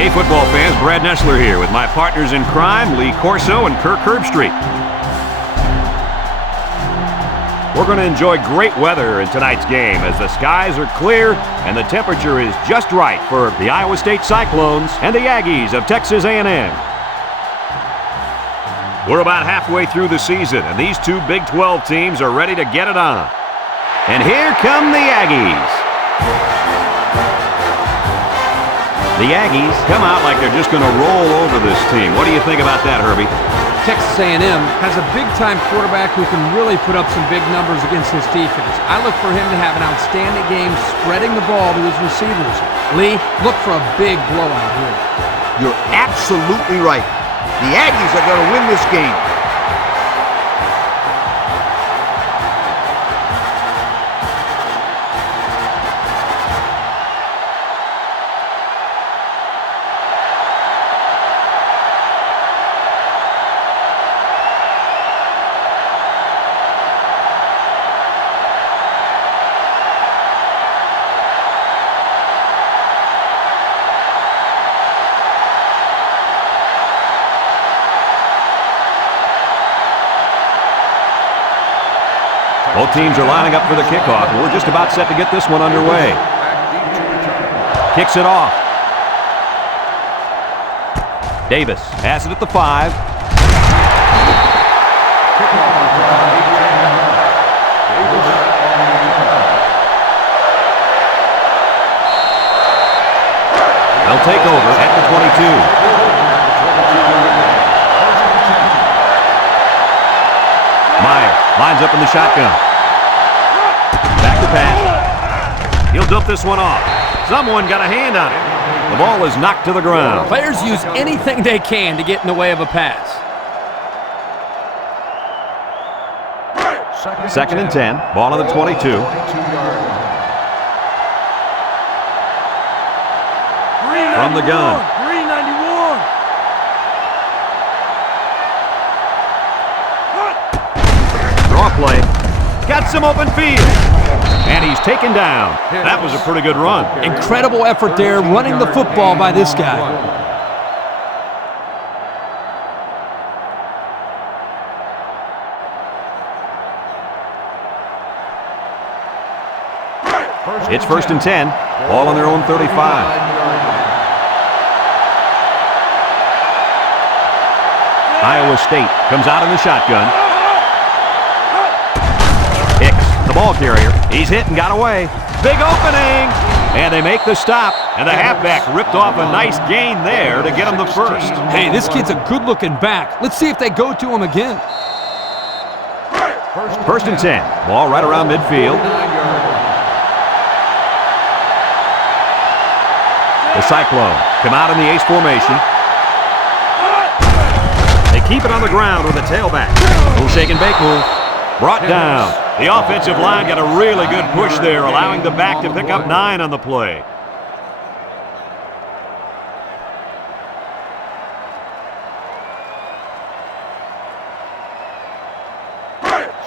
Hey, football fans, Brad Nessler here with my partners in crime, Lee Corso and Kirk Herbstreit. We're going to enjoy great weather in tonight's game as the skies are clear and the temperature is just right for the Iowa State Cyclones and the Aggies of Texas A&M. We're about halfway through the season, and these two Big 12 teams are ready to get it on. And here come the Aggies. The Aggies come out like they're just going to roll over this team. What do you think about that, Herbie? Texas A&M has a big-time quarterback who can really put up some big numbers against his defense. I look for him to have an outstanding game spreading the ball to his receivers. Lee, look for a big blowout here. You're absolutely right. The Aggies are going to win this game. Both teams are lining up for the kickoff, and we're just about set to get this one underway. Kicks it off. Davis has it at the 5. They'll take over at the 22. Meyer lines up in the shotgun. Back to pass. He'll dump this one off. Someone got a hand on it. The ball is knocked to the ground. Players use anything they can to get in the way of a pass. 2nd and 10. Ball on the 22. From the gun. Play. Got some open field. And he's taken down. That was a pretty good run. Incredible effort there running the football by this guy. It's 1st and 10. Ball on their own 35. Iowa State comes out in the shotgun. The ball carrier. He's hit and got away. Big opening. And they make the stop. And the halfback ripped off a nice gain there to get him the first. Hey, this kid's a good-looking back. Let's see if they go to him again. 1st and 10. Ball right around midfield. The Cyclones come out in the ace formation. They keep it on the ground with a tailback. Little shake and bake move. Brought down. The offensive line got a really good push there, allowing the back to pick up 9 on the play.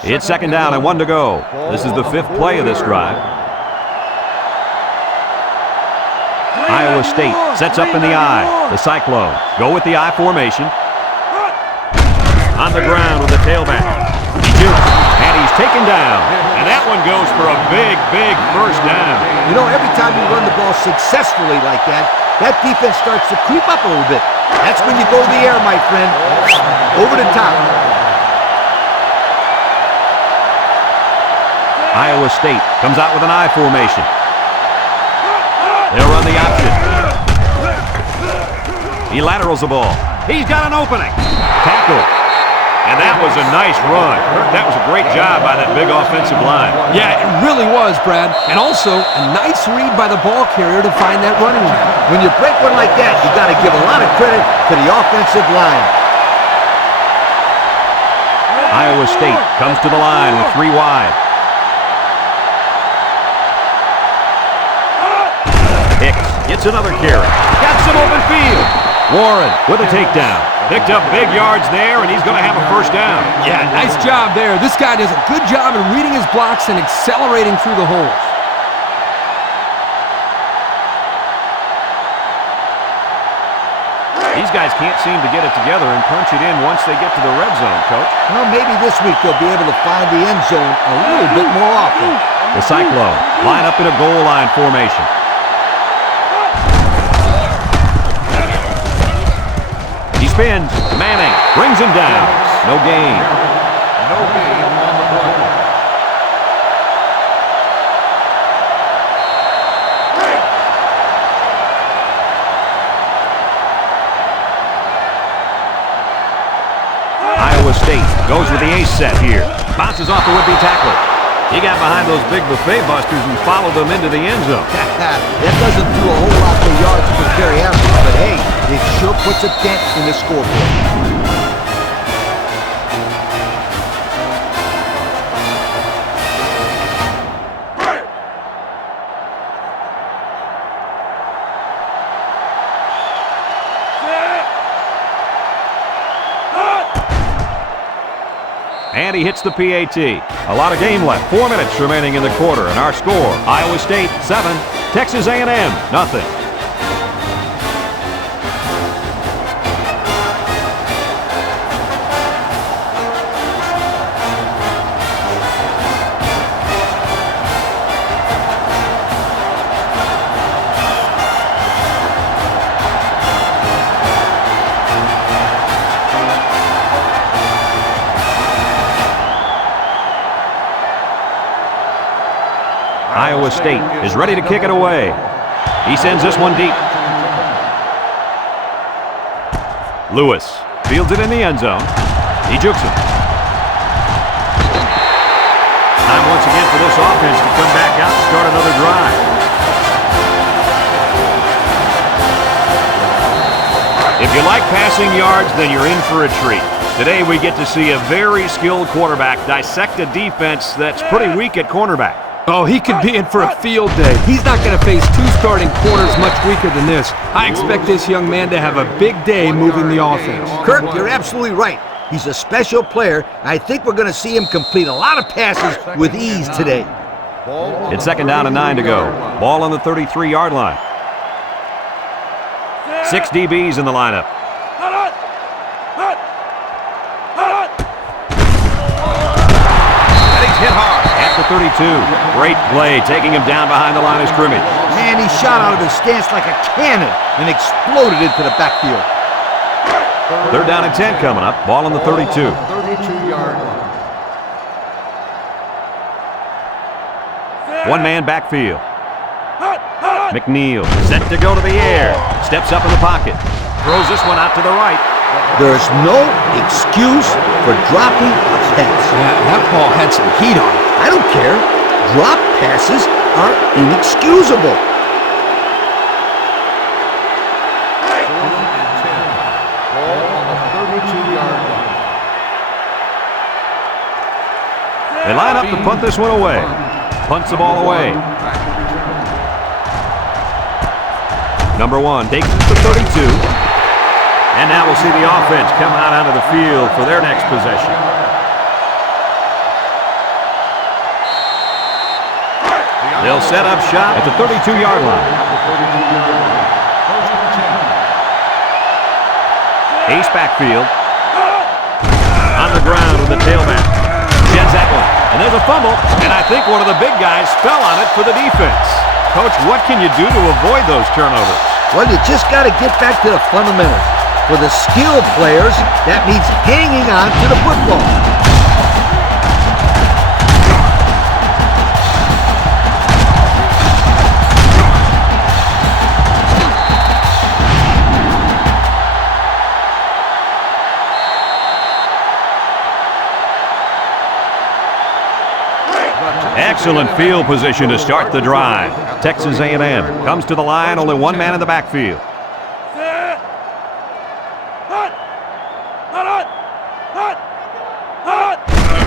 It's 2nd down and 1 to go. This is the 5th play of this drive. Iowa State sets up in the I. The Cyclones go with the I formation. On the ground with the tailback. He jukes. And he's taken down. And that one goes for a big, big first down. You know, every time you run the ball successfully like that, that defense starts to creep up a little bit. That's when you go to the air, my friend. Over the top. Iowa State comes out with an I formation. They'll run the option. He laterals the ball. He's got an opening. Tackle. And that was a nice run. That was a great job by that big offensive line. Yeah, it really was, Brad. And also, a nice read by the ball carrier to find that running lane. When you break one like that, you got to give a lot of credit to the offensive line. Iowa State comes to the line with 3 wide. Hicks gets another carry. Got some open field. Warren with a takedown. Picked up big yards there, and he's going to have a first down. Yeah, nice job there. This guy does a good job in reading his blocks and accelerating through the holes. These guys can't seem to get it together and punch it in once they get to the red zone, Coach. Well, maybe this week they'll be able to find the end zone a little bit more often. The Cyclone line up in a goal line formation. He spins. Manning brings him down. No gain. No gain on the play. Iowa State goes with the ace set here. Bounces off the would-be tackler. He got behind those big buffet busters and followed them into the end zone. That doesn't do a whole lot for yards per carry average, but hey, it sure puts a dent in the scoreboard. And he hits the PAT. A lot of game left. 4 minutes remaining in the quarter. And our score, Iowa State 7, Texas A&M nothing. Iowa State is ready to kick it away. He sends this one deep. Lewis fields it in the end zone. He jukes it. Time once again for this offense to come back out and start another drive. If you like passing yards, then you're in for a treat. Today we get to see a very skilled quarterback dissect a defense that's pretty weak at cornerback. Oh, he could be in for a field day. He's not going to face two starting corners much weaker than this. I expect this young man to have a big day moving the offense. Kirk, you're absolutely right. He's a special player. I think we're going to see him complete a lot of passes with ease today. It's 2nd down and 9 to go. Ball on the 33-yard line. 6 DBs in the lineup. And he's hit hard. At the 32. Great play, taking him down behind the line of scrimmage. Man, he shot out of his stance like a cannon and exploded into the backfield. 3rd down and 10 coming up. Ball on the 32. 32-yard line. One-man backfield. McNeil set to go to the air. Steps up in the pocket. Throws this one out to the right. There's no excuse for dropping a pass. That ball had some heat on it. I don't care. Drop passes are inexcusable. Ball on the 32-yard line. They line up to punt this one away. Punts the ball away. Number 1 takes it to 32. And now we'll see the offense come out onto the field for their next possession. They'll set up shop at the 32-yard line. Ace backfield. On the ground with the tailback. Jets that one. And there's a fumble. And I think one of the big guys fell on it for the defense. Coach, what can you do to avoid those turnovers? Well, you just got to get back to the fundamentals. For the skilled players, that means hanging on to the football. Excellent field position to start the drive. Texas A&M comes to the line, only one man in the backfield.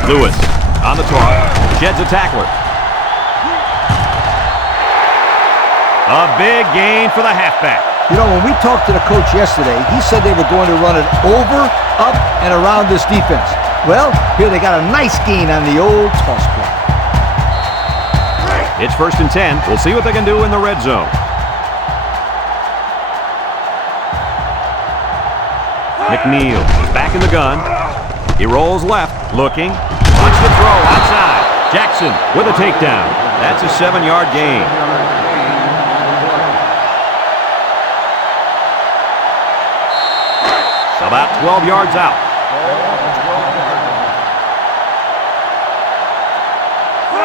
Lewis on the target, sheds a tackler. A big gain for the halfback. You know, when we talked to the coach yesterday, he said they were going to run it over, up, and around this defense. Well, here they got a nice gain on the old toss play. It's 1st and 10. We'll see what they can do in the red zone. McNeil is back in the gun. He rolls left, looking. Wants to throw outside. Jackson with a takedown. That's a 7-yard gain. About 12 yards out.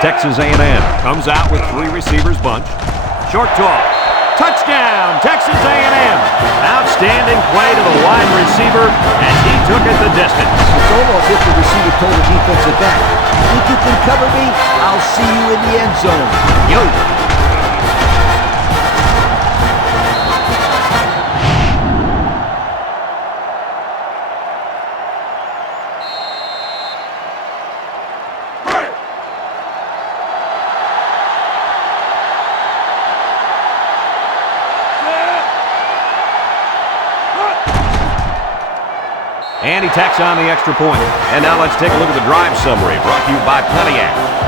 Texas A&M comes out with 3 receivers bunch. Short toss. Touchdown, Texas A&M. Outstanding play to the wide receiver as he took it the distance. It's almost if the receiver told the defensive back, think you can cover me? I'll see you in the end zone. Yo. And he tacks on the extra point. And now let's take a look at the drive summary brought to you by Pontiac.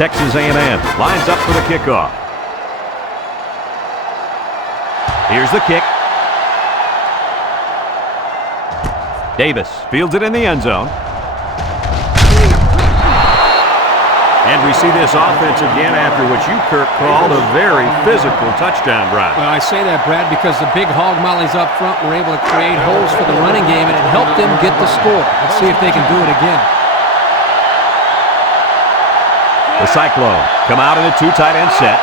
Texas A&M lines up for the kickoff. Here's the kick. Davis fields it in the end zone. And we see this offense again after what you, Kirk, called a very physical touchdown drive. Well, I say that, Brad, because the big hog mollies up front were able to create holes for the running game, and it helped them get the score. Let's see if they can do it again. The Cyclones come out in a 2 tight end set.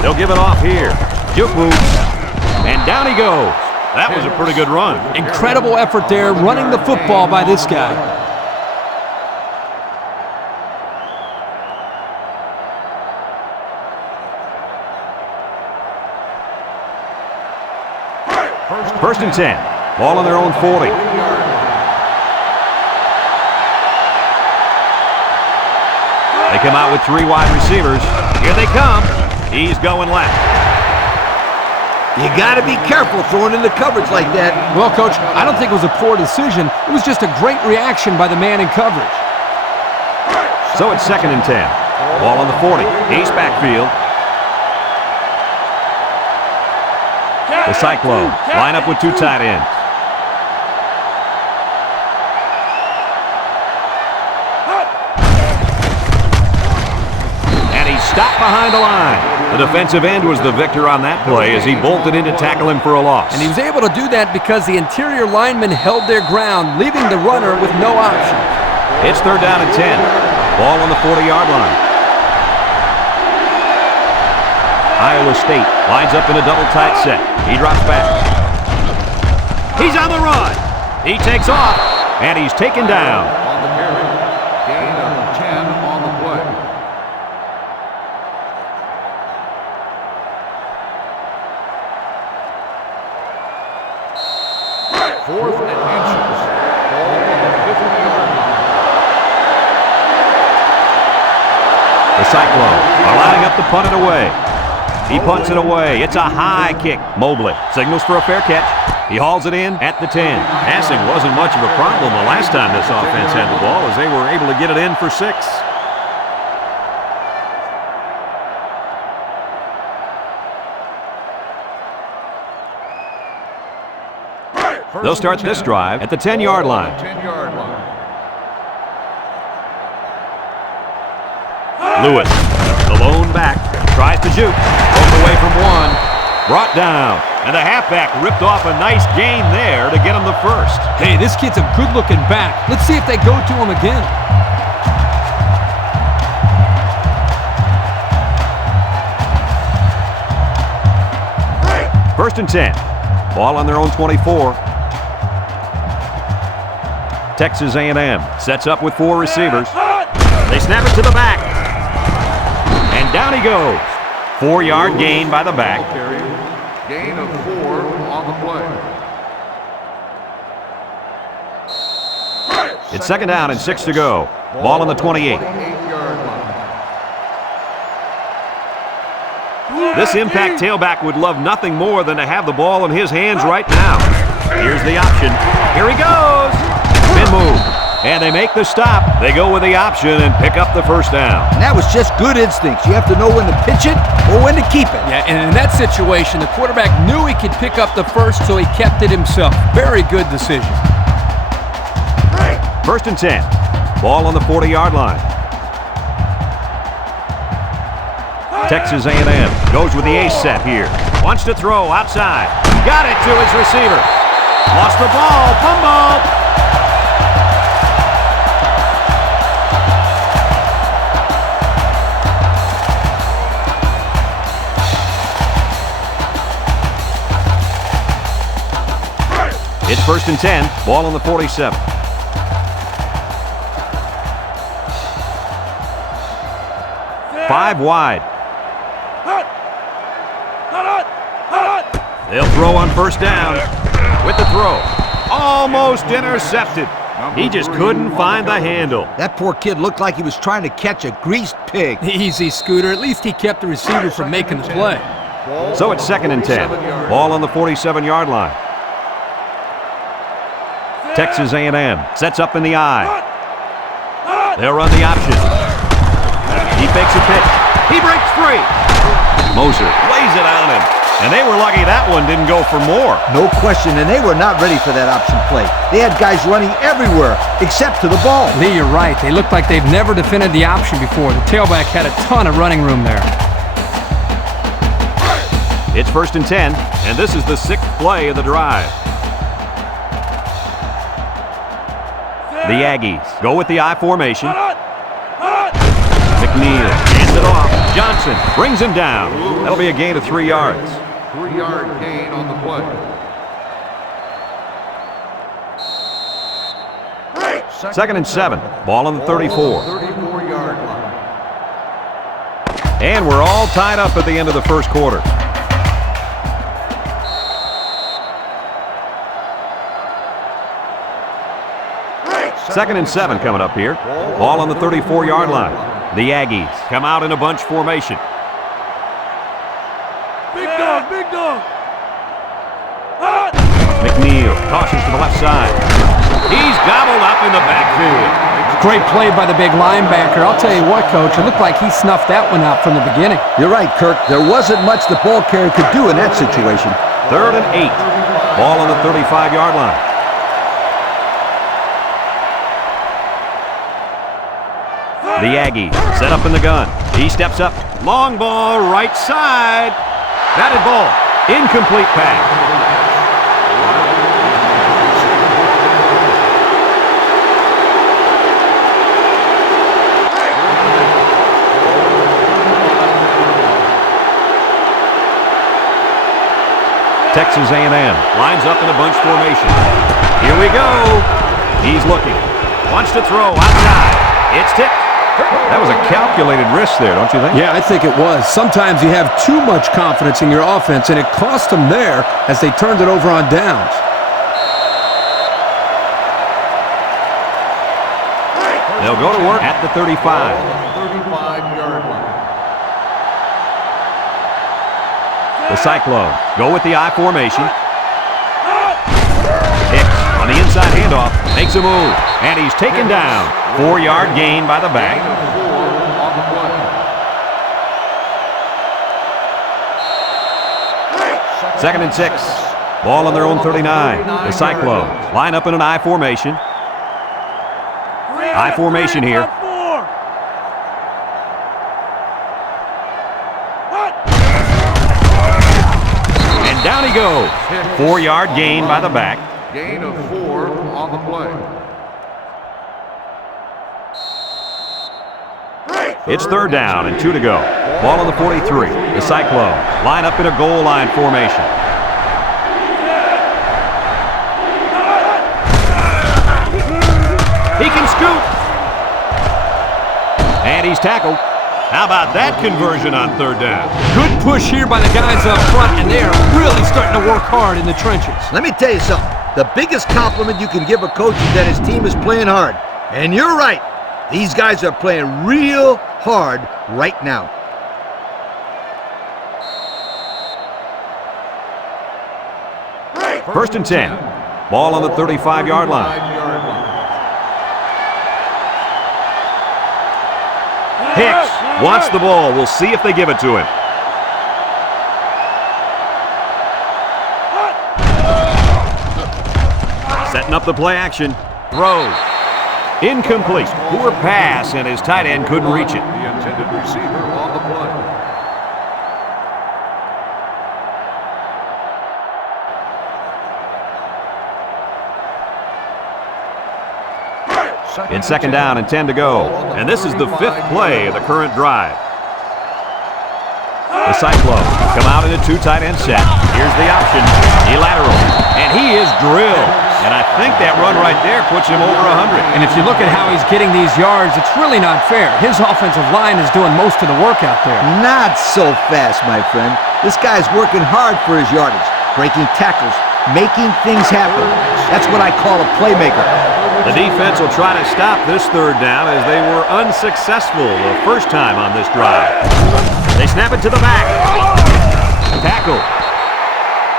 They'll give it off here. Juku. And down he goes. That was a pretty good run. Incredible effort there running the football by this guy. First and 10. Ball on their own 40. They come out with 3 wide receivers. Here they come. He's going left. You got to be careful throwing in the coverage like that. Well, Coach, I don't think it was a poor decision. It was just a great reaction by the man in coverage. So it's 2nd and 10. Ball on the 40. East backfield. The Cyclones line up with 2 tight ends. Stopped behind the line. The defensive end was the victor on that play as he bolted in to tackle him for a loss. And he was able to do that because the interior linemen held their ground, leaving the runner with no option. It's 3rd down and 10. Ball on the 40-yard line. Iowa State lines up in a double tight set. He drops back. He's on the run. He takes off, and he's taken down. On the carry. Gain of 10 on the play. 4th and inches. Ball on the 50-yard line. The Cyclones are lining up to punt it away. He punts it away. It's a high kick. Mobley signals for a fair catch. He hauls it in at the 10. Passing wasn't much of a problem the last time this offense had the ball as they were able to get it in for 6. They'll start this drive at the 10-yard line. 10-yard line. Lewis, the lone back, tries to juke. Broke away from 1. Brought down. And the halfback ripped off a nice gain there to get him the first. Hey, this kid's a good-looking back. Let's see if they go to him again. First and 10. Ball on their own 24. Texas A&M sets up with 4 receivers. They snap it to the back. And down he goes. 4-yard gain by the back. Gain of 4 on the play. It's second down and 6 to go. Ball on the 28. 28-yard line. This impact tailback would love nothing more than to have the ball in his hands right now. Here's the option. Here he goes. Spin move. And they make the stop. They go with the option and pick up the first down. And that was just good instincts. You have to know when to pitch it or when to keep it. Yeah, and in that situation, the quarterback knew he could pick up the first, so he kept it himself. Very good decision. First and 10. Ball on the 40-yard line. Texas A&M goes with the ace set here. Wants to throw outside. Got it to his receiver. Lost the ball. Fumble. It's first and 10. Ball on the 47. Five wide. They'll throw on first down. With the throw. Almost intercepted. He just couldn't find the handle. That poor kid looked like he was trying to catch a greased pig. Easy, Scooter. At least he kept the receiver from making the play. So it's second and 10. Ball on the 47-yard line. Texas A&M sets up in the eye. They'll run the option. He fakes a pitch. He breaks free. Moser lays it on him. And they were lucky that one didn't go for more. No question, and they were not ready for that option play. They had guys running everywhere except to the ball. Lee, you're right. They look like they've never defended the option before. The tailback had a ton of running room there. It's first and 10, and this is the 6th play of the drive. The Aggies go with the I formation. McNeil hands it off. Johnson brings him down. That'll be a gain of 3 yards. 3-yard gain on the play. Second and 7. Ball on the 34. 34-yard line. And we're all tied up at the end of the first quarter. Second and 7 coming up here. Ball on the 34-yard line. The Aggies come out in a bunch formation. Big dog, big dog. McNeil tosses to the left side. He's gobbled up in the backfield. Great play by the big linebacker. I'll tell you what, Coach, it looked like he snuffed that one out from the beginning. You're right, Kirk. There wasn't much the ball carrier could do in that situation. Third and 8. Ball on the 35-yard line. The Aggies set up in the gun. He steps up. Long ball, right side. Batted ball. Incomplete pass. Texas A&M lines up in a bunch formation. Here we go. He's looking. Wants to throw outside. It's tipped. That was a calculated risk there, don't you think? Yeah, I think it was. Sometimes you have too much confidence in your offense, and it cost them there as they turned it over on downs. They'll go to work at the 35. 35-yard line. The Cyclones go with the I formation. Hicks on the inside handoff makes a move, and he's taken down. 4-yard gain by the back. Gain of 4 on the play. Second and 6. Ball on their own 39. The Cyclones line up in an I formation. I formation here. And down he goes. 4-yard gain by the back. Gain of 4 on the play. It's third down and 2 to go. Ball on the 43. The Cyclones line up in a goal line formation. He can scoot. And he's tackled. How about that conversion on third down? Good push here by the guys up front, and they are really starting to work hard in the trenches. Let me tell you something. The biggest compliment you can give a coach is that his team is playing hard. And you're right. These guys are playing real hard right now. First and 10. Ball on the 35-yard line. Hicks wants the ball. We'll see if they give it to him. Setting up the play action. Throws. Incomplete. Poor pass, and his tight end couldn't reach it. The intended receiver on the play. In second down and 10 to go. And this is the 5th play of the current drive. The Cyclones come out in a 2 tight end set. Here's the option. He lateral. And he is drilled. And I think that run right there puts him over 100. And if you look at how he's getting these yards, it's really not fair. His offensive line is doing most of the work out there. Not so fast, my friend. This guy's working hard for his yardage, breaking tackles, making things happen. That's what I call a playmaker. The defense will try to stop this 3rd down as they were unsuccessful the first time on this drive. They snap it to the back. Tackle.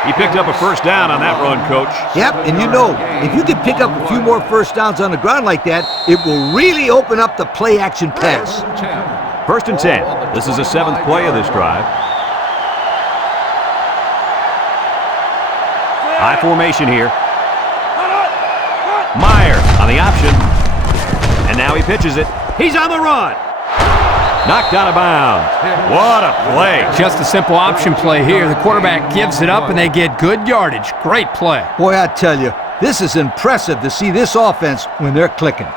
He picked up a first down on that run, Coach. Yep, and you know, if you can pick up a few more first downs on the ground like that, it will really open up the play-action pass. First and 10. This is the 7th play of this drive. High formation here. Meyer on the option. And now he pitches it. He's on the run. Knocked out of bounds. What a play. Just a simple option play here. The quarterback gives it up, and they get good yardage. Great play. Boy, I tell you, this is impressive to see this offense when they're clicking.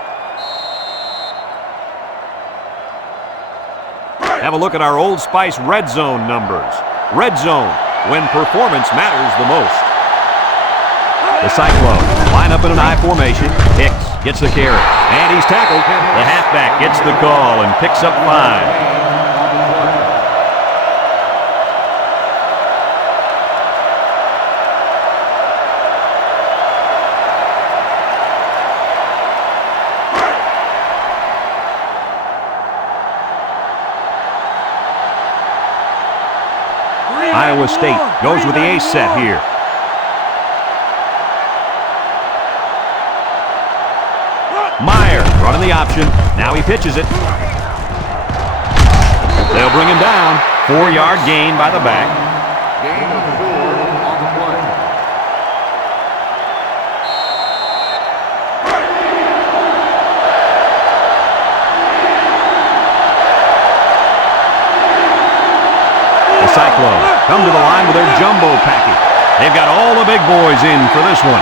Have a look at our Old Spice red zone numbers. Red zone, when performance matters the most. The Cyclones line up in an I formation. Hicks gets the carry, and he's tackled. The halfback gets the call and picks up 5. Iowa State goes with the ace set here. Meyer running the option. Now he pitches it. They'll bring him down. 4-yard gain by the back. Gain of 4 on the play. The Cyclones come to the line with their jumbo package. They've got all the big boys in for this one.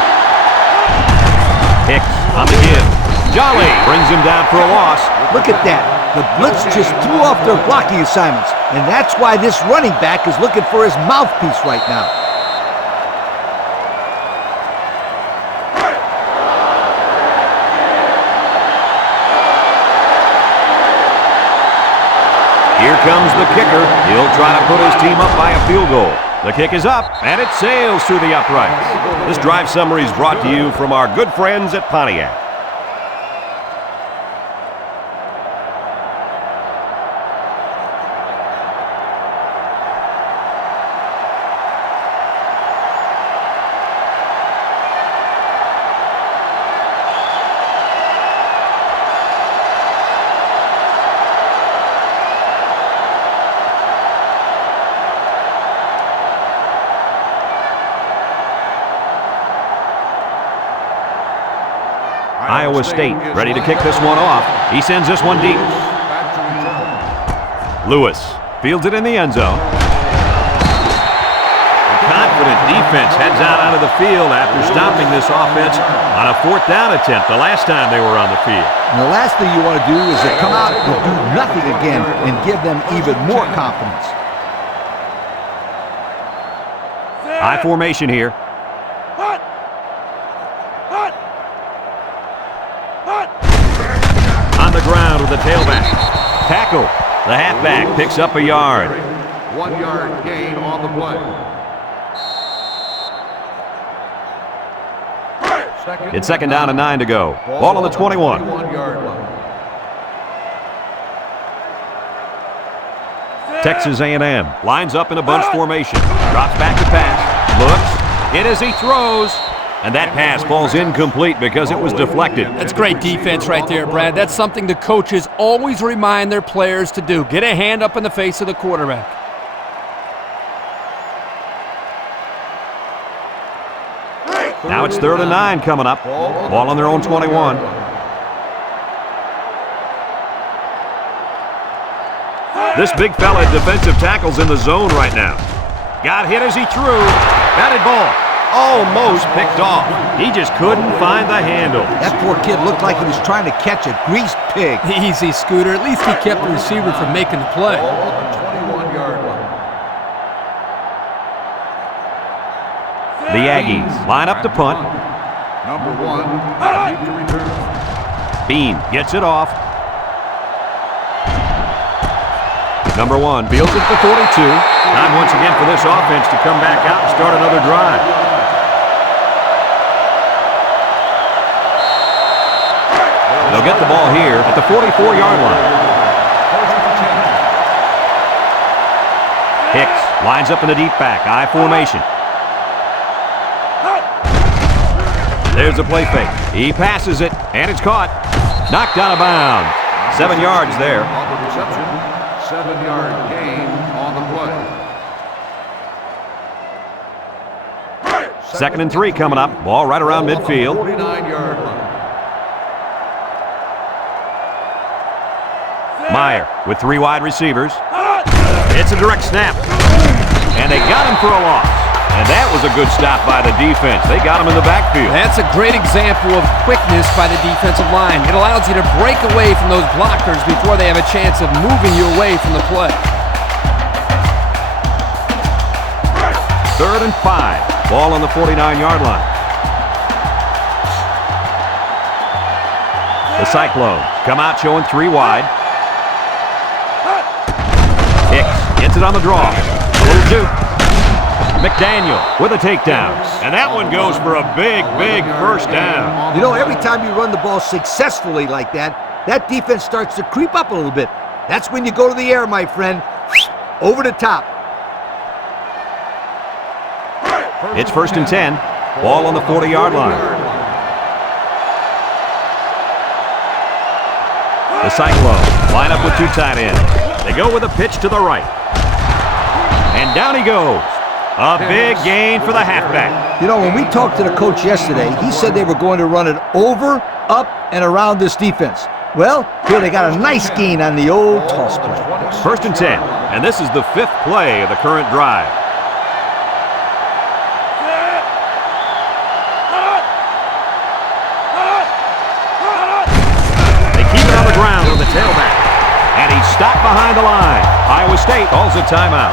Hicks on the give. Jolly brings him down for a loss. Look at that. The blitz just threw off their blocking assignments, and that's why this running back is looking for his mouthpiece right now. Here comes the kicker. He'll try to put his team up by a field goal. The kick is up, and it sails through the uprights. This drive summary is brought to you from our good friends at Pontiac. Iowa State ready to kick this one off. He sends this one deep. Lewis fields it in the end zone. The confident defense heads out of the field after stopping this offense on a 4th down attempt the last time they were on the field. And the last thing you want to do is to come out and do nothing again and give them even more confidence. High formation here. On the ground with the tailback. Tackle. The halfback picks up a yard. 1-yard gain on the play. It's second down and 9 to go. Ball on the 21. 21-yard line. Texas A&M lines up in a bunch formation. Drops back to pass. Looks. It as he throws. And that pass falls incomplete because it was deflected. That's great defense right there, Brad. That's something the coaches always remind their players to do. Get a hand up in the face of the quarterback. Now it's 3rd and 9 coming up. Ball on their own 21. This big fella at defensive tackle's in the zone right now. Got hit as he threw. Batted ball. Almost picked off. He just couldn't find the handle. That poor kid looked like he was trying to catch a greased pig. Easy, Scooter. At least he kept the receiver from making the play. Ball on the 21-yard line. The Aggies line up to punt. Number 1, deep to return. Bean gets it off. Number 1 fields it for 42. Time once again for this offense to come back out and start another drive. They'll get the ball here at the 44-yard line. Hicks lines up in the deep back, I formation. There's a play fake. He passes it, and it's caught. Knocked out of bounds. 7 yards there. On the reception, 7-yard gain on the play. 2nd and 3 coming up. Ball right around midfield. 49-yard line. Meyer with 3 wide receivers. It's a direct snap. And they got him for a loss. And that was a good stop by the defense. They got him in the backfield. That's a great example of quickness by the defensive line. It allows you to break away from those blockers before they have a chance of moving you away from the play. 3rd and 5. Ball on the 49-yard line. The Cyclones come out showing 3 wide. Hicks gets it on the draw. A little juke. McDaniel with a takedown. And that one goes for a big, big first down. You know, every time you run the ball successfully like that, that defense starts to creep up a little bit. That's when you go to the air, my friend. Over the top. It's 1st and 10. Ball on the 40-yard line. The Cyclones line up with 2 tight ends. They go with a pitch to the right. And down he goes. A big gain for the halfback. You know, when we talked to the coach yesterday, he said they were going to run it over, up, and around this defense. Well, here they got a nice gain on the old toss play. 1st and 10, and this is the 5th play of the current drive. They keep it on the ground with the tailback, and he's stopped behind the line. Iowa State calls a timeout.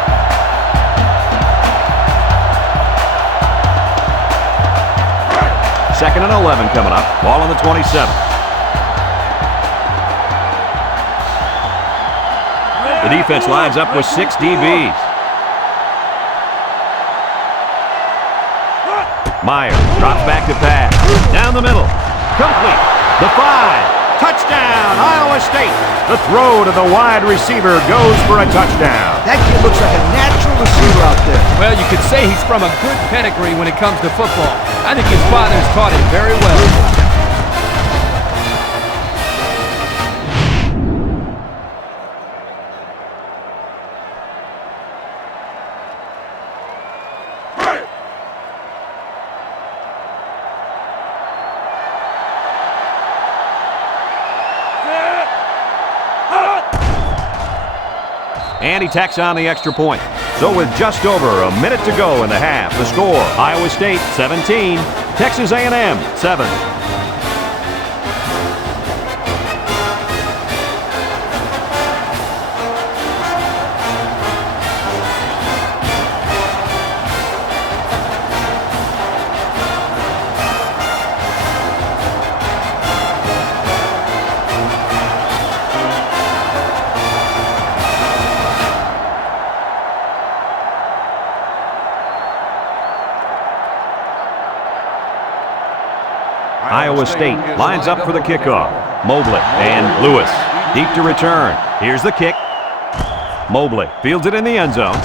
2nd and 11 coming up. Ball on the 27. The defense lines up with 6 DBs. Meyer drops back to pass. Down the middle. Complete. The 5. Touchdown, Iowa State. The throw to the wide receiver goes for a touchdown. That kid looks like a natural receiver out there. Well, you could say he's from a good pedigree when it comes to football. I think his father's taught him very well. And he tacks on the extra point. So with just over a minute to go in the half, the score, Iowa State 17, Texas A&M 7. Iowa State lines up for the kickoff. Mobley and Lewis. Deep to return. Here's the kick. Mobley fields it in the end zone.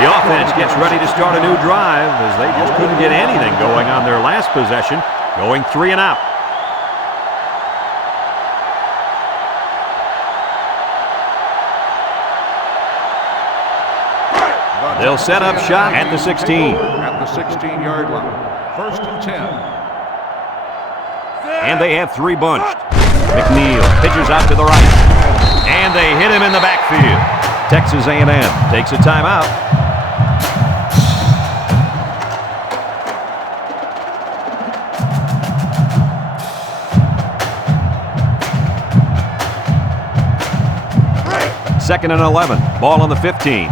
The offense gets ready to start a new drive as they just couldn't get anything going on their last possession, going 3 and out. They'll set up shop at the 16. At the 16-yard line. 1st and 10. And they have 3 bunched. McNeil pitches out to the right. And they hit him in the backfield. Texas A&M takes a timeout. Second and 11. Ball on the 15.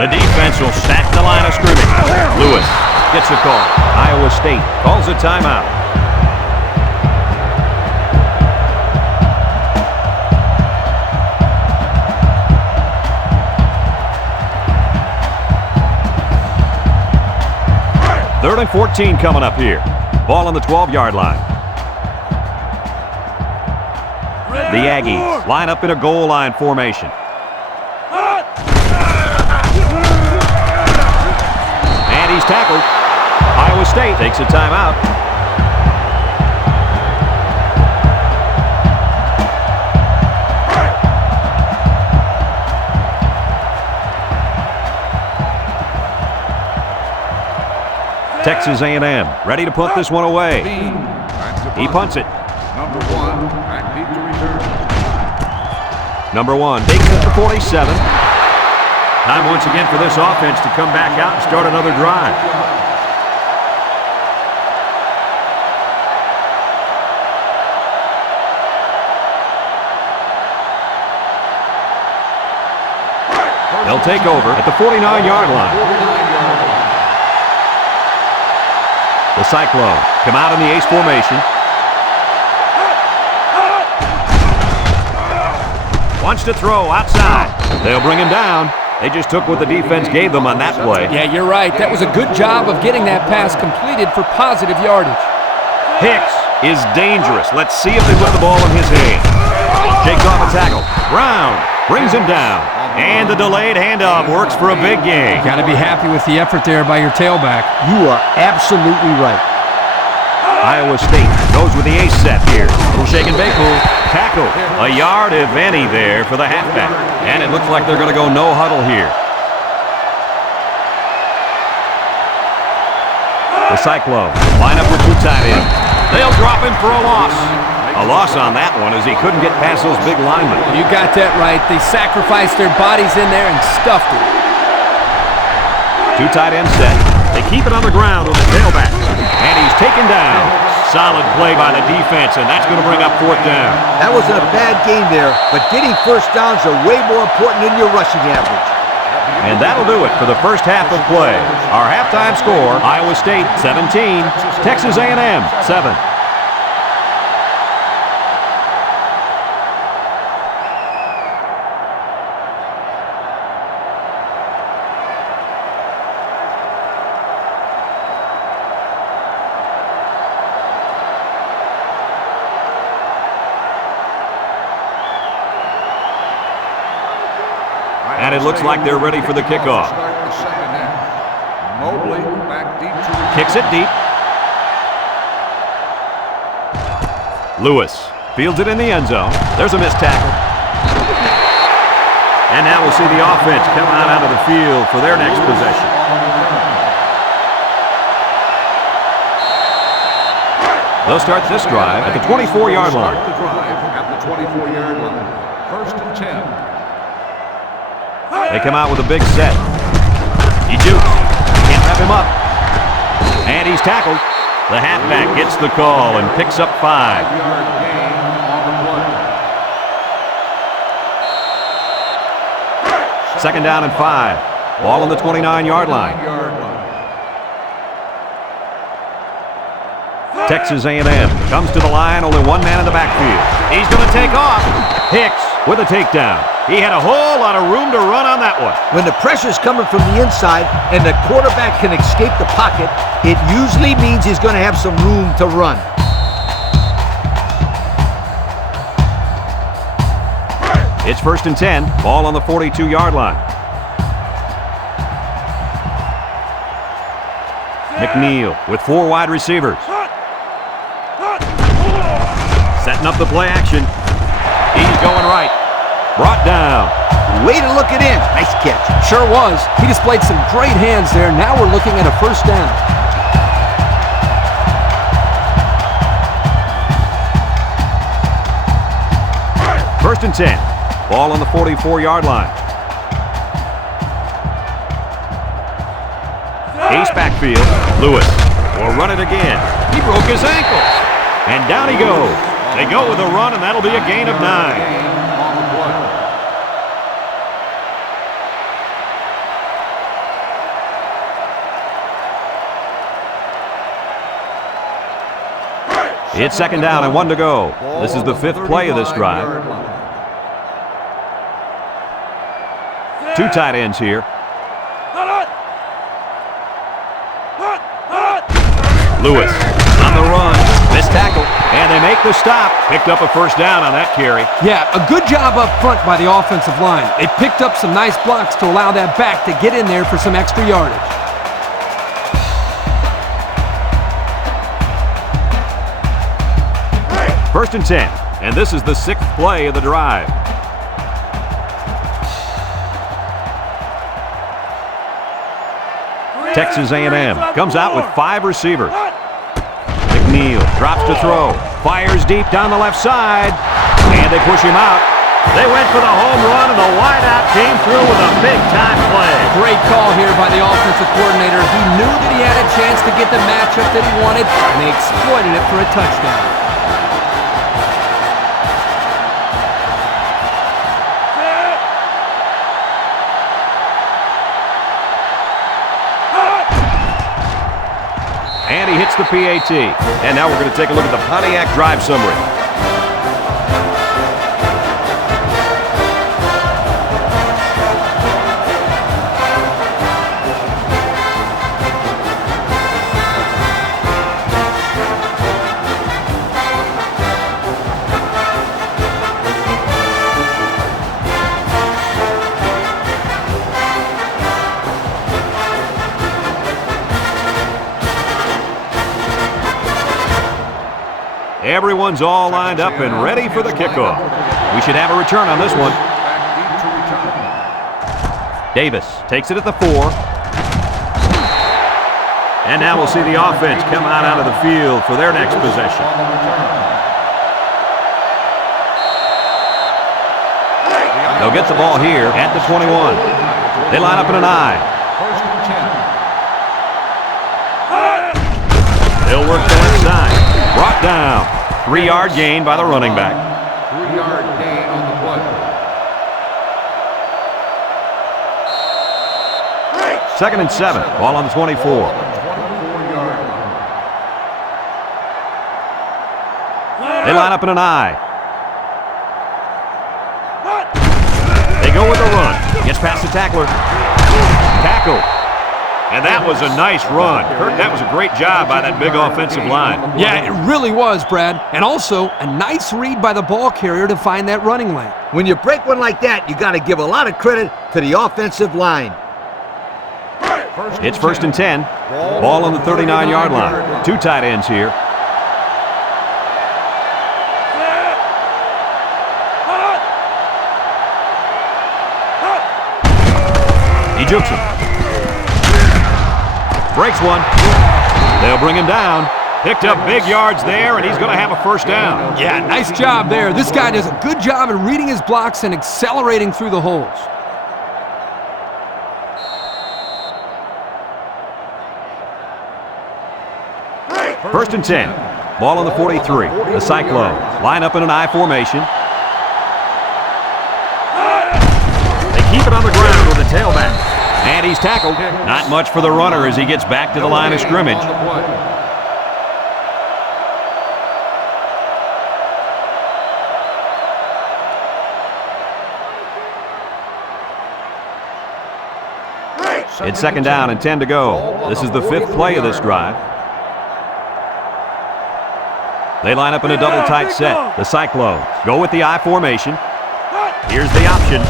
The defense will stack the line of scrimmage. Lewis gets a call. Iowa State calls a timeout. Third and 14 coming up here. Ball on the 12-yard line. The Aggies line up in a goal line formation. And he's tackled. Iowa State takes a timeout. Texas A&M ready to punt this one away. He punts it. Number 1, back deep to return. Number 1 takes it to 47. Time once again for this offense to come back out and start another drive. They'll take over at the 49-yard line. The Cyclones come out in the ace formation. Wants to throw outside. They'll bring him down. They just took what the defense gave them on that play. Yeah, you're right. That was a good job of getting that pass completed for positive yardage. Hicks is dangerous. Let's see if they put the ball in his hand. Shakes off a tackle. Brown brings him down. And the delayed handoff works for a big gain. Got to be happy with the effort there by your tailback. You are absolutely right. Iowa State goes with the ace set here. Little shake and bake move. Tackle. A yard, if any, there for the halfback. And it looks like they're going to go no huddle here. The Cyclones line up with 2 tight ends. They'll drop him for a loss. A loss on that one as he couldn't get past those big linemen. You got that right. They sacrificed their bodies in there and stuffed it. 2 tight end set. They keep it on the ground with the tailback. And he's taken down. Solid play by the defense, and that's going to bring up 4th down. That wasn't a bad game there, but getting first downs are way more important than your rushing average. And that'll do it for the first half of play. Our halftime score, Iowa State 17, Texas A&M 7. And it looks like they're ready for the kickoff. Start the second half. Mobley back deep to return. Kicks it deep. Lewis fields it in the end zone. There's a missed tackle. And now we'll see the offense come out of the field for their next possession. They'll start this drive at the 24-yard line. Start the drive at the 24-yard line. 1st and 10. They come out with a big set. He jukes. Can't wrap him up. And he's tackled. The halfback gets the call and picks up 5. 5-yard gain on the play. Second down and 5. Ball on the 29-yard line. 29-yard line. Texas A&M comes to the line, only 1 man in the backfield. He's going to take off. Hicks with a takedown. He had a whole lot of room to run on that one. When the pressure's coming from the inside and the quarterback can escape the pocket, it usually means he's going to have some room to run. It's 1st and 10. Ball on the 42-yard line. McNeil with 4 wide receivers. Setting up the play action. He's going right. Brought down. Way to look it in. Nice catch. Sure was. He displayed some great hands there. Now we're looking at a first down. 1st and 10. Ball on the 44-yard line. Ace backfield. Lewis will run it again. He broke his ankles. And down he goes. They go with a run, and that'll be a gain of 9. On the play. It's 2nd down and 1 to go. This is the 5th play of this drive. 2 tight ends here. Lewis on the run. Missed tackle. And they make the stop. Picked up a first down on that carry. Yeah, a good job up front by the offensive line. They picked up some nice blocks to allow that back to get in there for some extra yardage. First and 10. And this is the 6th play of the drive. Texas A&M comes out with 5 receivers. McNeil drops to throw. Fires deep down the left side. And they push him out. They went for the home run, and the wideout came through with a big-time play. Great call here by the offensive coordinator. He knew that he had a chance to get the matchup that he wanted, and they exploited it for a touchdown. And he hits the PAT. And now we're going to take a look at the Pontiac drive summary. Everyone's all lined up and ready for the kickoff. We should have a return on this one. Davis takes it at the 4. And now we'll see the offense come out of the field for their next possession. They'll get the ball here at the 21. They line up in an I. They'll work the left side. Brought down. 3-yard gain by the running back. 3-yard gain on the play. 2nd and 7. Ball on the 24. 24-yard line. They line up in an I. They go with a run. Gets past the tackler. Tackle. And that was a nice run. Kirk, that was a great job by that big offensive line. Yeah, it really was, Brad. And also, a nice read by the ball carrier to find that running lane. When you break one like that, you got to give a lot of credit to the offensive line. It's 1st and 10. Ball on the 39-yard line. 2 tight ends here. He jukes him. Breaks one. They'll bring him down. Picked up big yards there, and he's going to have a first down. Yeah, nice job there. This guy does a good job at reading his blocks and accelerating through the holes. First and 10. Ball on the 43. The Cyclones line up in an I formation. They keep it on the ground with the tailback. And he's tackled. Not much for the runner as he gets back to the line of scrimmage. It's second down and 10 to go. This is the 5th play of this drive. They line up in a double tight set. The Cyclones go with the I formation. Here's the option.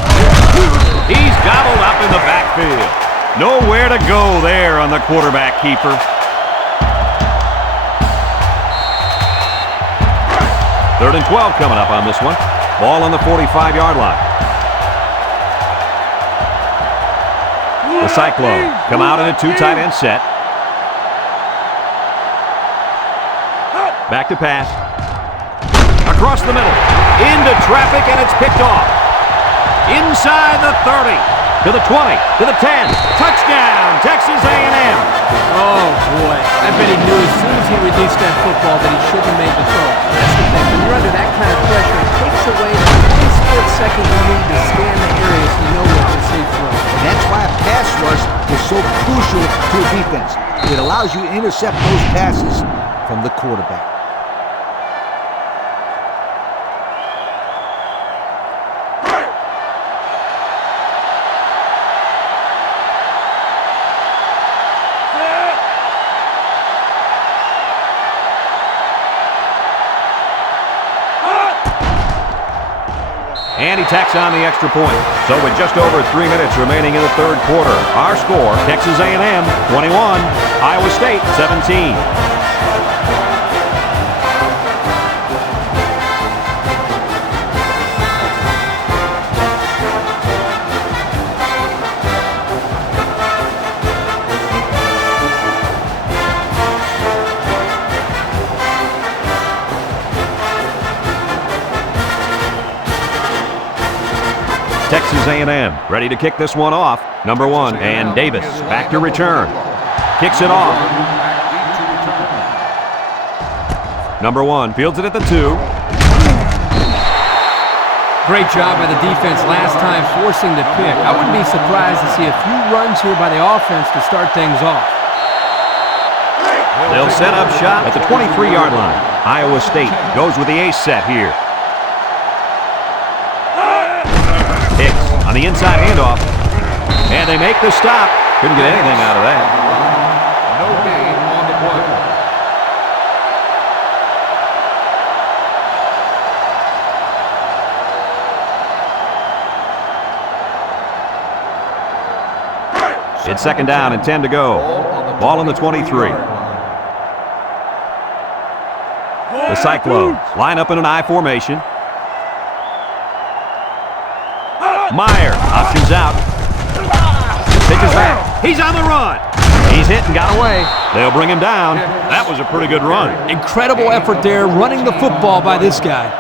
He's gobbled up in the backfield. Nowhere to go there on the quarterback keeper. Third and 12 coming up on this one. Ball on the 45-yard line. The Cyclones come out in a 2 tight end set. Back to pass. Across the middle. Into traffic, and it's picked off. Inside the 30. To the 20. To the 10. Touchdown, Texas A&M. Oh, boy. I bet he knew as soon as he released that football that he shouldn't have made the throw. That's the thing. When you're under that kind of pressure, it takes away the one split second you need to scan the area so you know what to see through. And that's why a pass rush is so crucial to a defense. It allows you to intercept those passes from the quarterback. And he tacks on the extra point. So with just over 3 minutes remaining in the third quarter, our score, Texas A&M 21, Iowa State 17. Texas A&M ready to kick this one off. Number 1, and Davis back to return. Kicks it off. Number 1 fields it at the 2. Great job by the defense last time forcing the pick. I wouldn't be surprised to see a few runs here by the offense to start things off. They'll set up shop at the 23-yard line. Iowa State goes with the ace set here. On the inside handoff, and they make the stop. Couldn't get anything out of that. No gain on the play. It's second down and 10 to go. Ball on the 23. The Cyclones line up in an I formation. Meyer options out. Pitches back. He's on the run. He's hit and got away. They'll bring him down. That was a pretty good run. Incredible effort there running the football by this guy.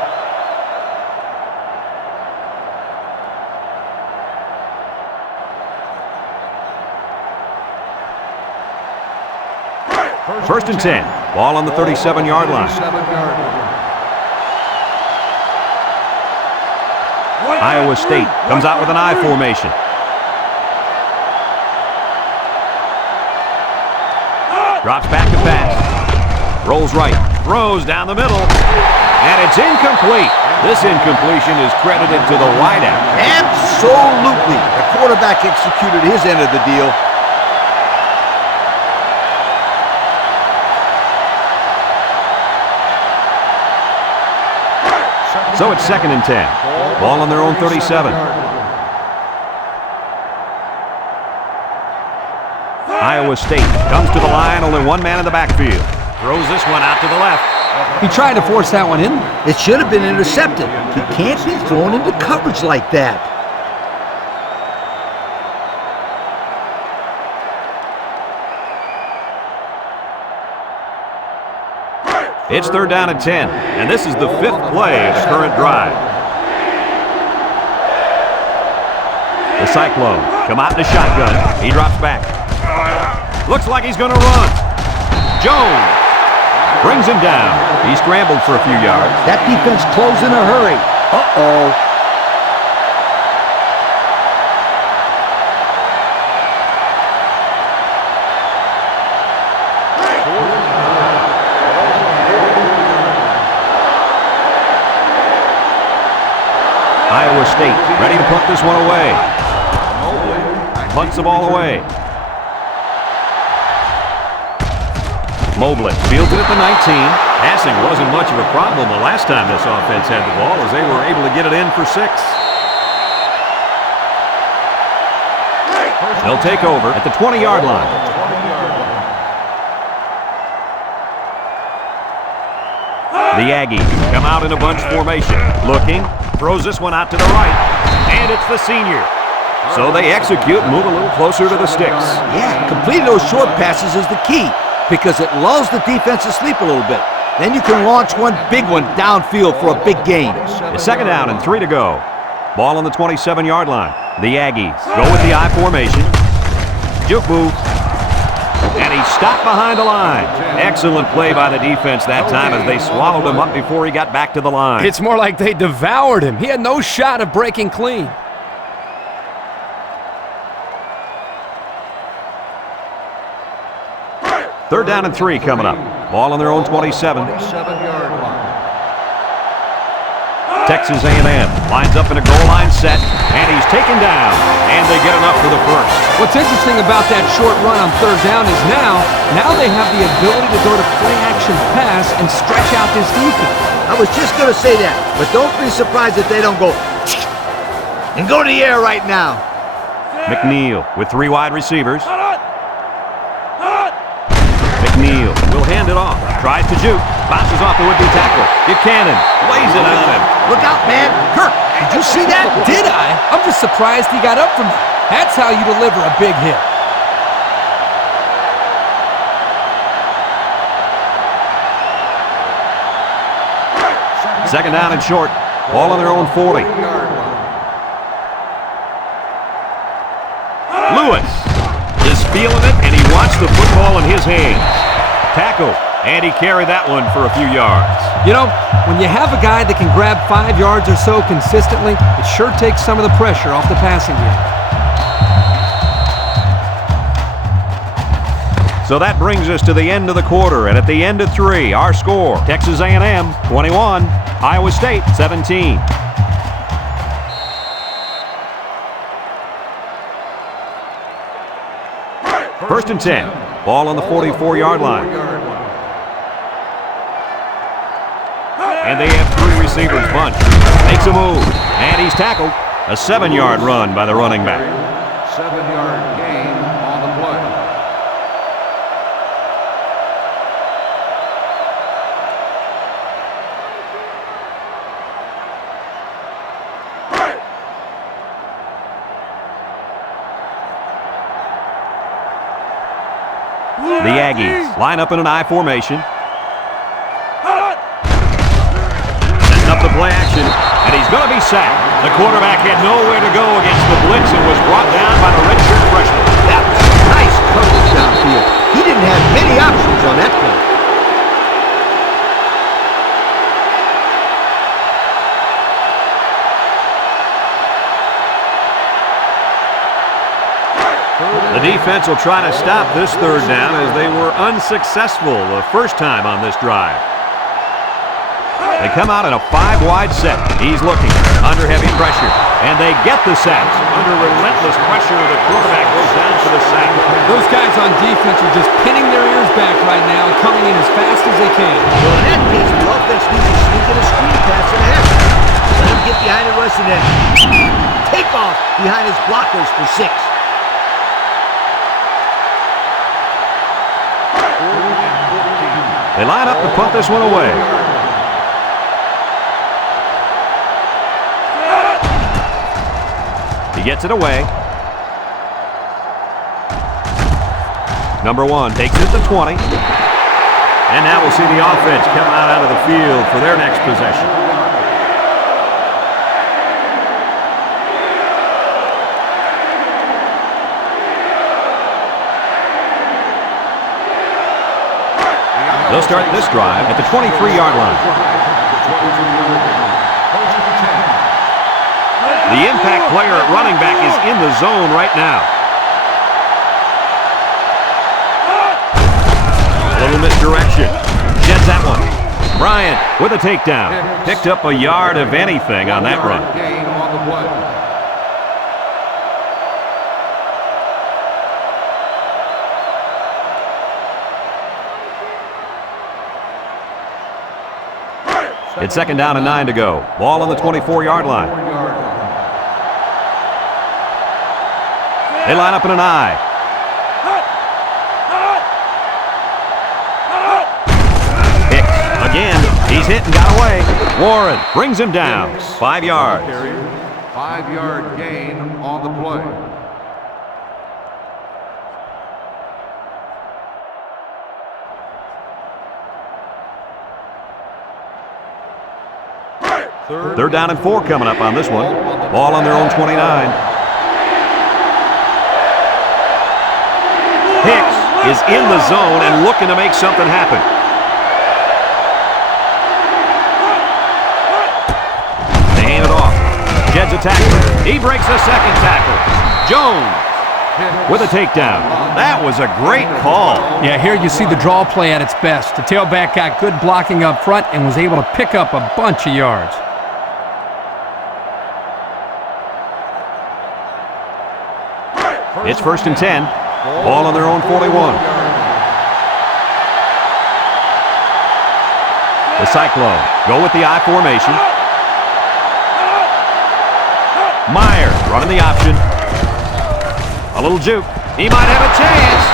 First and 10. Ball on the 37-yard line. Iowa State comes out with an I formation. Drops back to pass. Rolls right. Throws down the middle. And it's incomplete. This incompletion is credited to the wideout. Absolutely. The quarterback executed his end of the deal. So it's second and 10. Ball on their own 37. Iowa State comes to the line, only one man in the backfield. Throws this one out to the left. He tried to force that one in. It should have been intercepted. He can't be thrown into coverage like that. It's third down and 10, and this is the 5th play of the current drive. The Cyclones come out in a shotgun. He drops back. Looks like he's going to run. Jones brings him down. He scrambled for a few yards. That defense closed in a hurry. Uh-oh. Iowa State ready to punt this one away. Punts the ball away. Mobley fields it at the 19. Passing wasn't much of a problem the last time this offense had the ball, as they were able to get it in for 6. They'll take over at the 20-yard line. The Aggies come out in a bunch formation. Looking, throws this one out to the right, and it's the senior. So they execute and move a little closer to the sticks. Yeah, completing those short passes is the key because it lulls the defense to sleep a little bit. Then you can launch one big one downfield for a big gain. It's 2nd down and 3 to go. Ball on the 27-yard line. The Aggies go with the I formation. Juke move. And he stopped behind the line. Excellent play by the defense that time as they swallowed him up before he got back to the line. It's more like they devoured him. He had no shot of breaking clean. Third down and 3 coming up. Ball on their own 27. 7-yard line. Texas A&M lines up in a goal line set, and he's taken down, and they get enough for the first. What's interesting about that short run on 3rd down is now they have the ability to go to play-action pass and stretch out this defense. I was just going to say that, but don't be surprised if they don't go and go to the air right now. McNeil with 3 wide receivers. McNeil will hand it off. Tries to juke. Bounces off the would-be tackle. Buchanan lays it on him. Look out, man. Kirk, did you see that? Did I? I'm just surprised he got up from that. That's how you deliver a big hit. Second down and short. Ball on their own 40. Lewis is feeling it, and he wants the football in his hands. Tackle, and he carried that one for a few yards. You know, when you have a guy that can grab 5 yards or so consistently, it sure takes some of the pressure off the passing game. So that brings us to the end of the quarter, and at the end of 3, our score, Texas A&M 21, Iowa State 17. First and 10. Ball on the 44-yard line. And they have 3 receivers bunch. Makes a move, and he's tackled. A 7-yard run by the running back. 7-yard gain on the play. The Aggies line up in an I formation. Setting up the play action, and he's going to be sacked. The quarterback had nowhere to go against the blitz and was brought down by the redshirt freshman. That was nice coverage downfield. He didn't have many options on that play. The defense will try to stop this 3rd down as they were unsuccessful the first time on this drive. They come out in a 5-wide set. He's looking under heavy pressure, and they get the sacks. Under relentless pressure, the quarterback goes down for the sack. Those guys on defense are just pinning their ears back right now and coming in as fast as they can. Well, in that case, the offense needs to sneak in a screen pass and a half. Let him get behind the rush and then take off behind his blockers for 6. They line up to punt this one away. He gets it away. Number 1 takes it to 20. And now we'll see the offense come out of the field for their next possession. They'll start this drive at the 23-yard line. The impact player at running back is in the zone right now. A little misdirection. Gets that one. Bryant with a takedown. Picked up a yard of anything on that run. Gain on the play. It's 2nd down and 9 to go. Ball on the 24-yard line. They line up in an I. Hicks again. He's hit and got away. Warren brings him down. 5 yards. 5-yard gain on the play. Third down and 4 coming up on this one. Ball on their own 29. Hicks is in the zone and looking to make something happen. They hand it off. Jed's a tackler. He breaks the second tackle. Jones with a takedown. That was a great call. Yeah, here you see the draw play at its best. The tailback got good blocking up front and was able to pick up a bunch of yards. It's 1st and 10. Ball on their own 41. The Cyclone go with the I formation. Meyer running the option. A little juke. He might have a chance.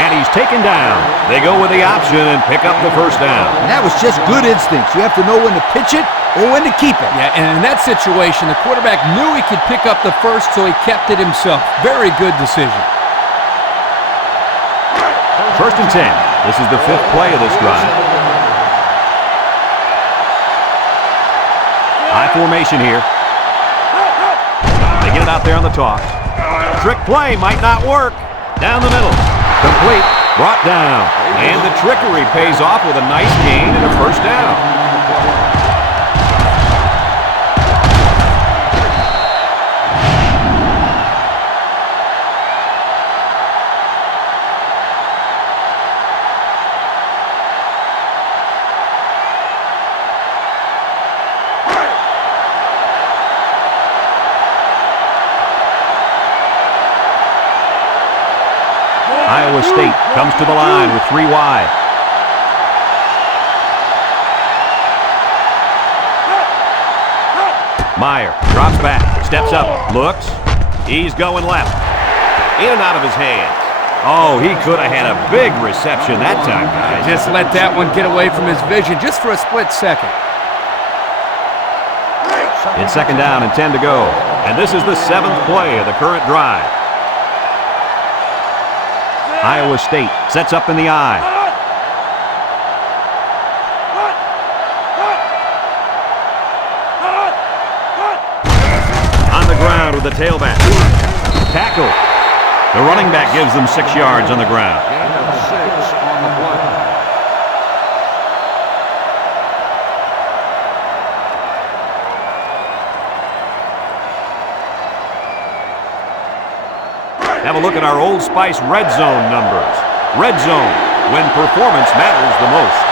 And he's taken down. They go with the option and pick up the 1st down. And that was just good instincts. You have to know when to pitch it or when to keep it. Yeah, and in that situation, the quarterback knew he could pick up the first, so he kept it himself. Very good decision. 1st and 10. This is the 5th play of this drive. I formation here. They get it out there on the toss. Trick play might not work. Down the middle. Complete. Brought down. And the trickery pays off with a nice gain and a 1st down. Iowa State comes to the line with 3 wide. Meyer drops back, steps up, looks. He's going left. In and out of his hands. Oh, he could have had a big reception that time, guys. Just let that one get away from his vision just for a split second. It's 2nd down and 10 to go. And this is the 7th play of the current drive. Iowa State sets up in the I. On the ground with the tailback. Tackle. The running back gives them 6 yards on the ground. Gain of 6 on the play. Have a look at our Old Spice Red Zone numbers. Red Zone, when performance matters the most.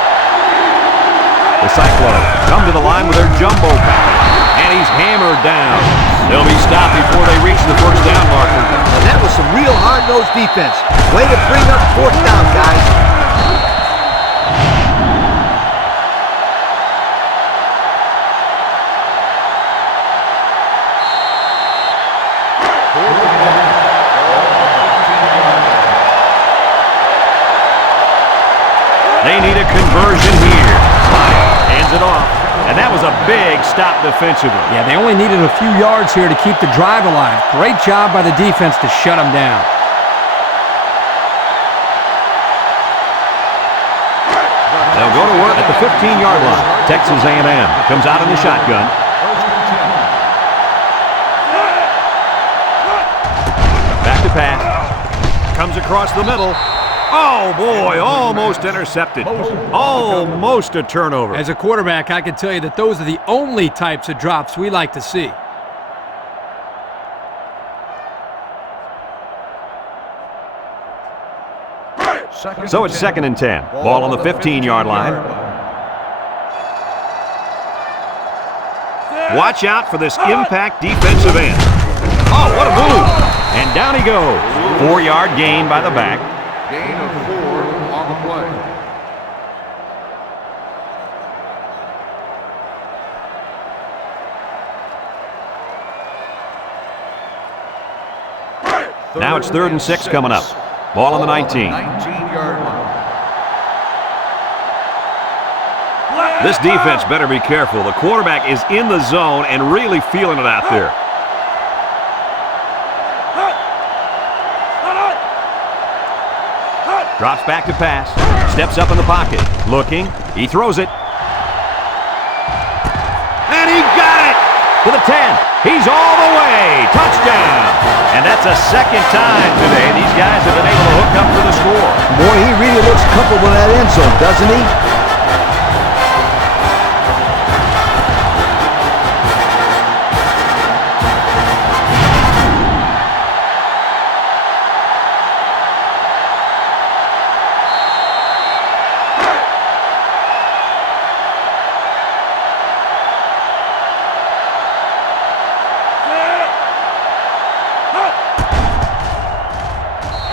The Cyclones come to the line with their jumbo package, and he's hammered down. They'll be stopped before they reach the 1st down marker. And that was some real hard-nosed defense. Way to bring up 4th down, guys. They need a conversion here. Meyer hands it off. And that was a big stop defensively. Yeah, they only needed a few yards here to keep the drive alive. Great job by the defense to shut them down. They'll go to work at the 15-yard line. Texas A&M comes out in the shotgun. Back to pass. Comes across the middle. Oh, boy, almost intercepted. Almost a turnover. As a quarterback, I can tell you that those are the only types of drops we like to see. So it's 2nd and 10. Ball on the 15-yard line. Watch out for this impact defensive end. Oh, what a move. And down he goes. 4-yard gain by the back. Gain of 4 on the play. Now it's 3rd and 6 coming up. Ball on the 19. 19-yard line. This defense better be careful. The quarterback is in the zone and really feeling it out there. Drops back to pass. Steps up in the pocket. Looking. He throws it. And he got it! To the 10. He's all the way. Touchdown! And that's a second time today these guys have been able to hook up for the score. Boy, he really looks comfortable in that end zone, doesn't he?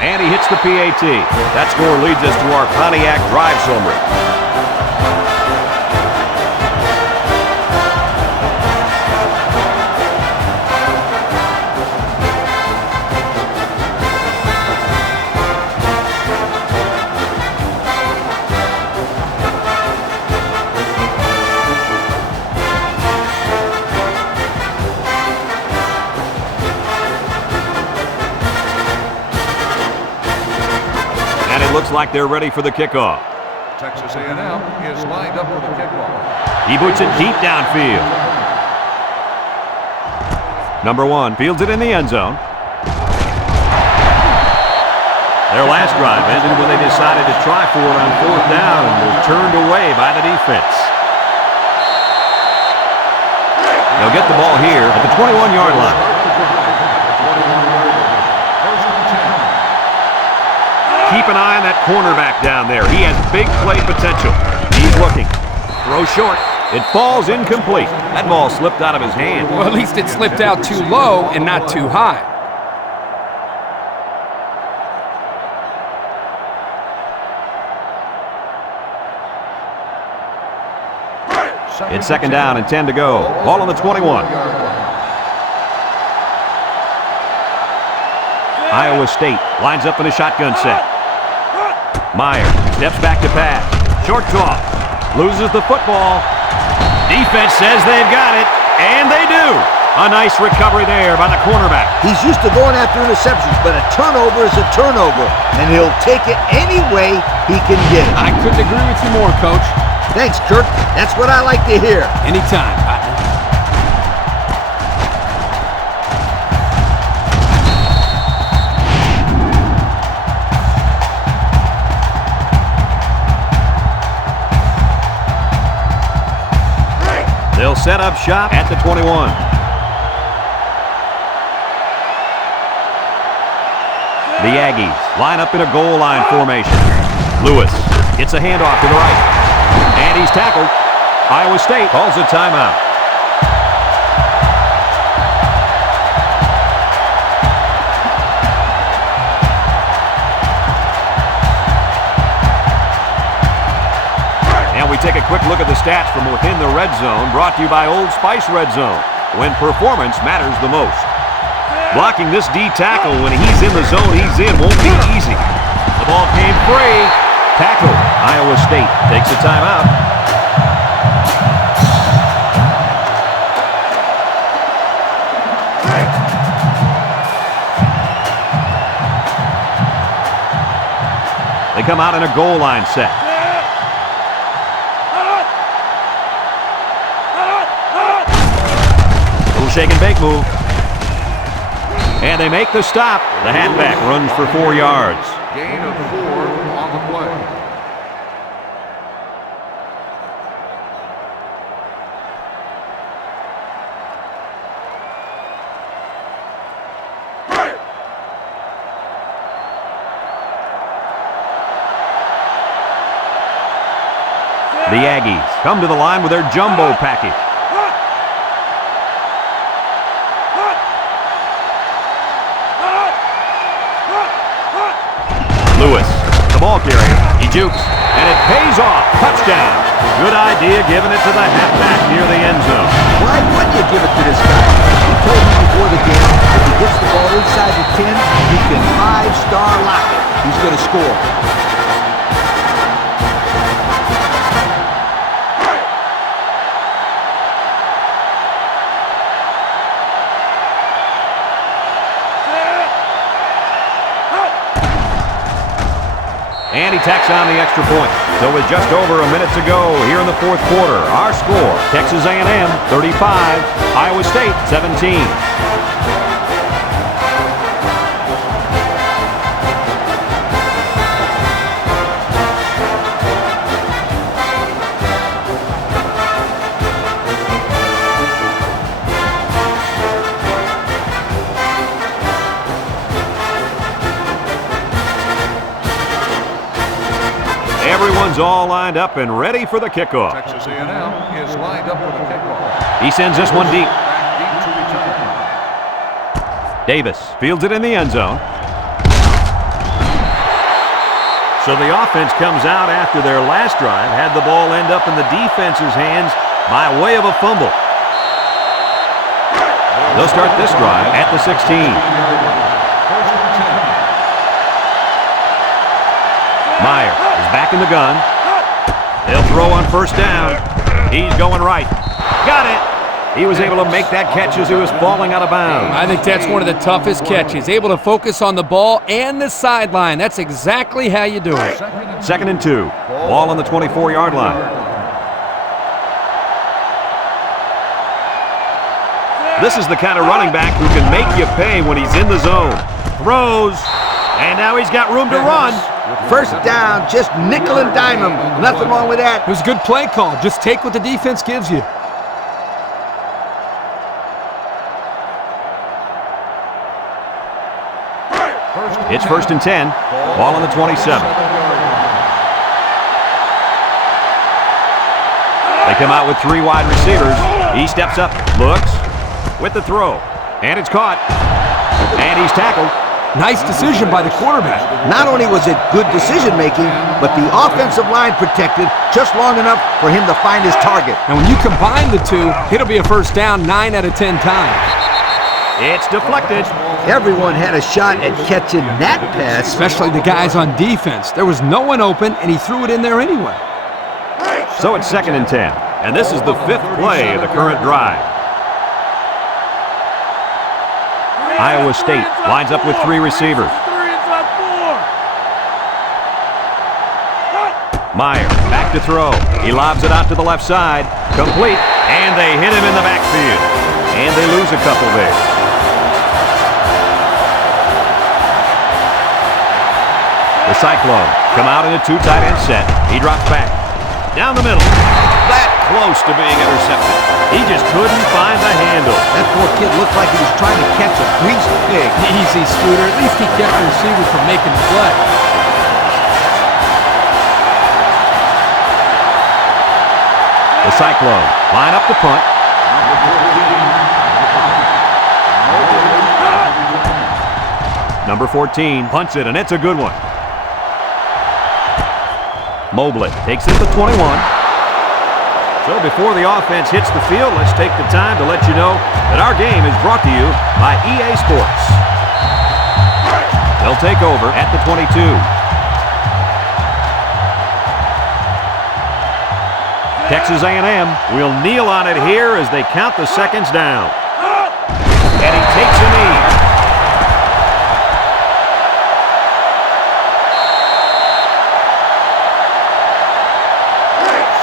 And he hits the PAT. That score leads us to our Pontiac drive summary. Looks like they're ready for the kickoff. Texas A&M is lined up for the kickoff. He boots it deep downfield. Number 1 fields it in the end zone. Their last drive ended when they decided to try for it on 4th down and were turned away by the defense. They'll get the ball here at the 21-yard line. Keep an eye on that cornerback down there. He has big play potential. He's looking. Throw short. It falls incomplete. That ball slipped out of his hand. Well, at least it slipped out too low and not too high. It's 2nd down and 10 to go. Ball on the 21. Iowa State lines up in a shotgun set. Meyer steps back to pass. Short toss. Loses the football. Defense says they've got it, and they do. A nice recovery there by the cornerback. He's used to going after interceptions, but a turnover is a turnover, and he'll take it any way he can get it. I couldn't agree with you more, Coach. Thanks, Kirk. That's what I like to hear. Anytime, partner. They'll set up shop at the 21. The Aggies line up in a goal line formation. Lewis gets a handoff to the right. And he's tackled. Iowa State calls a timeout. And we take a quick look at the stats from within the red zone, brought to you by Old Spice Red Zone, when performance matters the most. Blocking this D tackle when he's in the zone he's in won't be easy. The ball came free. Tackle. Iowa State takes a timeout. They come out in a goal line set. Little shake and bake move. And they make the stop. The halfback runs for 4 yards. Gain of 4 on the play. The Aggies come to the line with their jumbo package. Lewis, the ball carrier, he jukes. and it pays off. Touchdown. Good idea giving it to the halfback near the end zone. Why wouldn't you give it to this guy? He told me before the game, if he gets the ball inside the 10, he can 5-star lock it. He's going to score. And he tacks on the extra point. So with just over a minute to go here in the fourth quarter, our score, Texas A&M 35, Iowa State 17. Everyone's all lined up and ready for the kickoff. Texas A&M is lined up for the kickoff. He sends this one deep. Back deep to return. Davis fields it in the end zone. So the offense comes out after their last drive, had the ball end up in the defense's hands by way of a fumble. They'll start this drive at the 16. Meyer is back in the gun. They'll throw on first down. He's going right. Got it. He was able to make that catch as he was falling out of bounds. I think that's one of the toughest catches. Able to focus on the ball and the sideline. That's exactly how you do it. 2nd and 2. Ball on the 24-yard line. This is the kind of running back who can make you pay when he's in the zone. Throws, and now he's got room to run. First down, just nickel and dime him. Nothing wrong with that. It was a good play call. Just take what the defense gives you. It's 1st and 10. Ball on the 27. They come out with 3 wide receivers. He steps up, looks, with the throw. And it's caught. And he's tackled. Nice decision by the quarterback. Not only was it good decision-making, but the offensive line protected just long enough for him to find his target. And when you combine the two, it'll be a first down 9 out of 10 times. It's deflected. Everyone had a shot at catching that pass. Especially the guys on defense. There was no one open, and he threw it in there anyway. So it's 2nd and 10. And this is the 5th play of the current drive. Iowa State lines up with 3 receivers. Meyer back to throw. He lobs it out to the left side. Complete. And they hit him in the backfield. And they lose a couple there. The Cyclones come out in a 2 tight end set. He drops back. Down the middle. That close to being intercepted. He just couldn't find the handle. That poor kid looked like he was trying to catch a greased pig. Easy, Scooter. At least he kept the receiver from making the play. The Cyclones line up the punt. Number 14 punts it, and it's a good one. Mobley takes it to 21. So before the offense hits the field, let's take the time to let you know that our game is brought to you by EA Sports. They'll take over at the 22. Texas A&M will kneel on it here as they count the seconds down. And he takes a knee.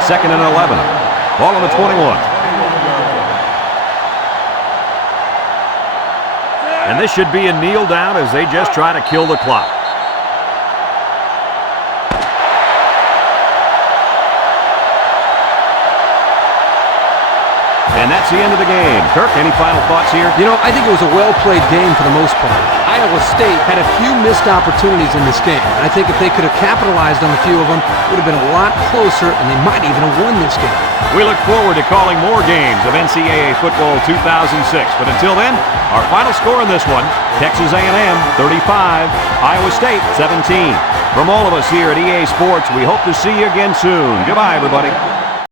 2nd and 11. Ball on the 21. And this should be a kneel down as they just try to kill the clock. And that's the end of the game. Kirk, any final thoughts here? You know, I think it was a well-played game for the most part. Iowa State had a few missed opportunities in this game. And I think if they could have capitalized on a few of them, it would have been a lot closer, and they might even have won this game. We look forward to calling more games of NCAA Football 2006. But until then, our final score in this one, Texas A&M 35, Iowa State 17. From all of us here at EA Sports, we hope to see you again soon. Goodbye, everybody.